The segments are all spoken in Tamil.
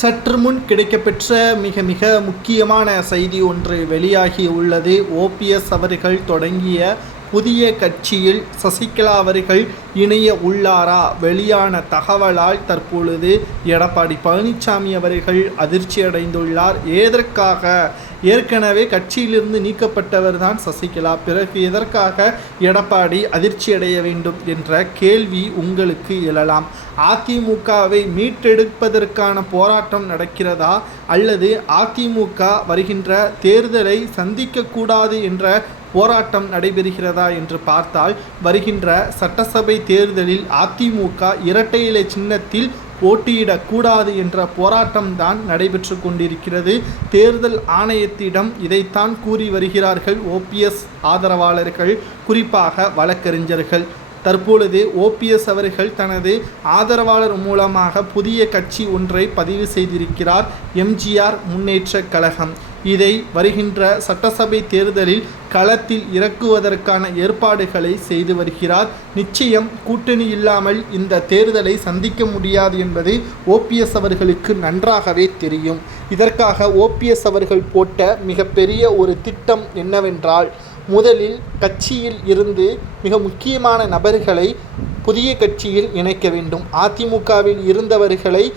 சற்று முன் கிடைக்கப்பெற்ற மிக மிக முக்கியமான செய்தி ஒன்று வெளியாகி உள்ளது. ஓபிஎஸ் அவர்கள் தொடங்கிய புதிய கட்சியில் சசிகலா அவர்கள் இணைய உள்ளாரா? வெளியான தகவலால் தற்பொழுது எடப்பாடி பழனிசாமி அவர்கள் அதிர்ச்சி அடைந்துள்ளார் எதற்காக ஏற்கனவே கட்சியிலிருந்து நீக்கப்பட்டவர் தான் சசிகலா. பிறகு எதற்காக எடப்பாடி அதிர்ச்சி அடைய வேண்டும் என்ற கேள்வி உங்களுக்கு எழலாம். அதிமுகவை மீட்டெடுப்பதற்கான போராட்டம் நடக்கிறதா அல்லது அதிமுக வருகின்ற தேர்தலை சந்திக்கக்கூடாது என்ற போராட்டம் நடைபெறுகிறதா என்று பார்த்தால் வருகின்ற சட்டசபை தேர்தலில் அதிமுக இரட்டை இலை சின்னத்தில் போட்டியிடக்கூடாது என்ற போராட்டம்தான் நடைபெற்று கொண்டிருக்கிறது. தேர்தல் ஆணையத்திடம் இதைத்தான் கூறி வருகிறார்கள் ஓபிஎஸ் ஆதரவாளர்கள் குறிப்பாக வழக்கறிஞர்கள். தற்பொழுது ஓபிஎஸ் அவர்கள் தனது ஆதரவாளர் மூலமாக புதிய கட்சி ஒன்றை பதிவு செய்திருக்கிறார். எம்ஜிஆர் முன்னேற்ற கழகம். இதை வருகின்ற சட்டசபை தேர்தலில் களத்தில் இறக்குவதற்கான ஏற்பாடுகளை செய்து வருகிறார். நிச்சயம் கூட்டணி இல்லாமல் இந்த தேர்தலை சந்திக்க முடியாது என்பது ஓபிஎஸ் அவர்களுக்கு நன்றாகவே தெரியும். இதற்காக ஓபிஎஸ் அவர்கள் போட்ட மிகப்பெரிய ஒரு திட்டம் என்னவென்றால் முதலில் கட்சியில் இருந்து மிக முக்கியமான நபர்களை புதிய கட்சியில் இணைக்க வேண்டும். அதிமுகவில் இருந்தவர்களை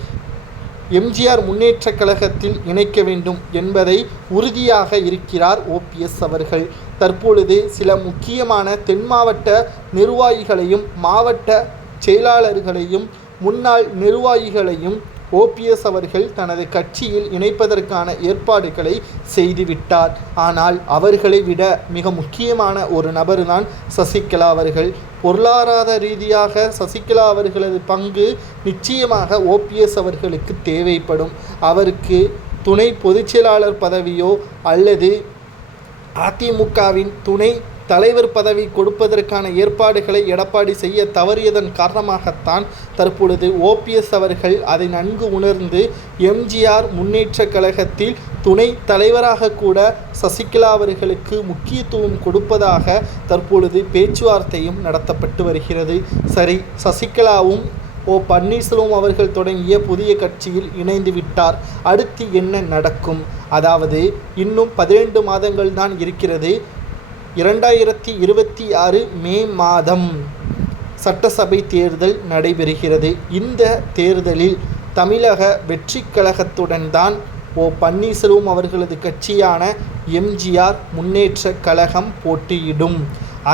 எம்ஜிஆர் முன்னேற்ற கழகத்தில் இணைக்க வேண்டும் என்பதை உறுதியாக இருக்கிறார் ஓபிஎஸ் அவர்கள். தற்பொழுது சில முக்கியமான தென் மாவட்ட நிர்வாகிகளையும் மாவட்ட செயலாளர்களையும் முன்னாள் நிர்வாகிகளையும் ஓபிஎஸ் அவர்கள் தனது கட்சியில் இணைப்பதற்கான ஏற்பாடுகளை செய்துவிட்டார். ஆனால் அவர்களை விட மிக முக்கியமான ஒரு நபர்தான் சசிகலா அவர்கள். பொருளாதார ரீதியாக சசிகலா அவர்களது பங்கு நிச்சயமாக ஓபிஎஸ் அவர்களுக்கு தேவைப்படும். அவருக்கு துணை பொதுச்செயலாளர் பதவியோ அல்லது அதிமுகவின் துணை தலைவர் பதவி கொடுப்பதற்கான ஏற்பாடுகளை எடப்பாடி செய்ய தவறியதன் காரணமாகத்தான் தற்பொழுது ஓபிஎஸ் அவர்கள் அதை நன்கு உணர்ந்து எம்ஜிஆர் முன்னேற்ற கழகத்தில் துணை தலைவராக கூட சசிகலா அவர்களுக்கு முக்கியத்துவம் கொடுப்பதாக தற்பொழுது பேச்சுவார்த்தையும் நடத்தப்பட்டு வருகிறது. சரி சசிகலாவும் ஓ பன்னீர்செல்வம் அவர்கள் தொடங்கிய புதிய கட்சியில் இணைந்து விட்டார். அடுத்து என்ன நடக்கும்? அதாவது இன்னும் பதினெண்டு மாதங்கள் தான் இருக்கிறது. இரண்டாயிரத்தி இருபத்தி ஆறு மே மாதம் சட்டசபை தேர்தல் நடைபெறுகிறது. இந்த தேர்தலில் தமிழக வெற்றி கழகத்துடன் தான் ஓ பன்னீர்செல்வம் அவர்களது கட்சியான எம்ஜிஆர் முன்னேற்ற கழகம் போட்டியிடும்.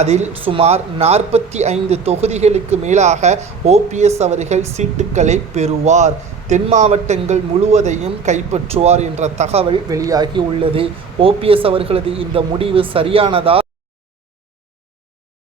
அதில் சுமார் நாற்பத்தி ஐந்து தொகுதிகளுக்கு மேலாக ஓபிஎஸ் அவர்கள் சீட்டுக்களை பெறுவார். தென் மாவட்டங்கள் முழுவதையும் கைப்பற்றுவார் என்ற தகவல் வெளியாகி உள்ளது. ஓபிஎஸ் அவர்களது இந்த முடிவு சரியானதா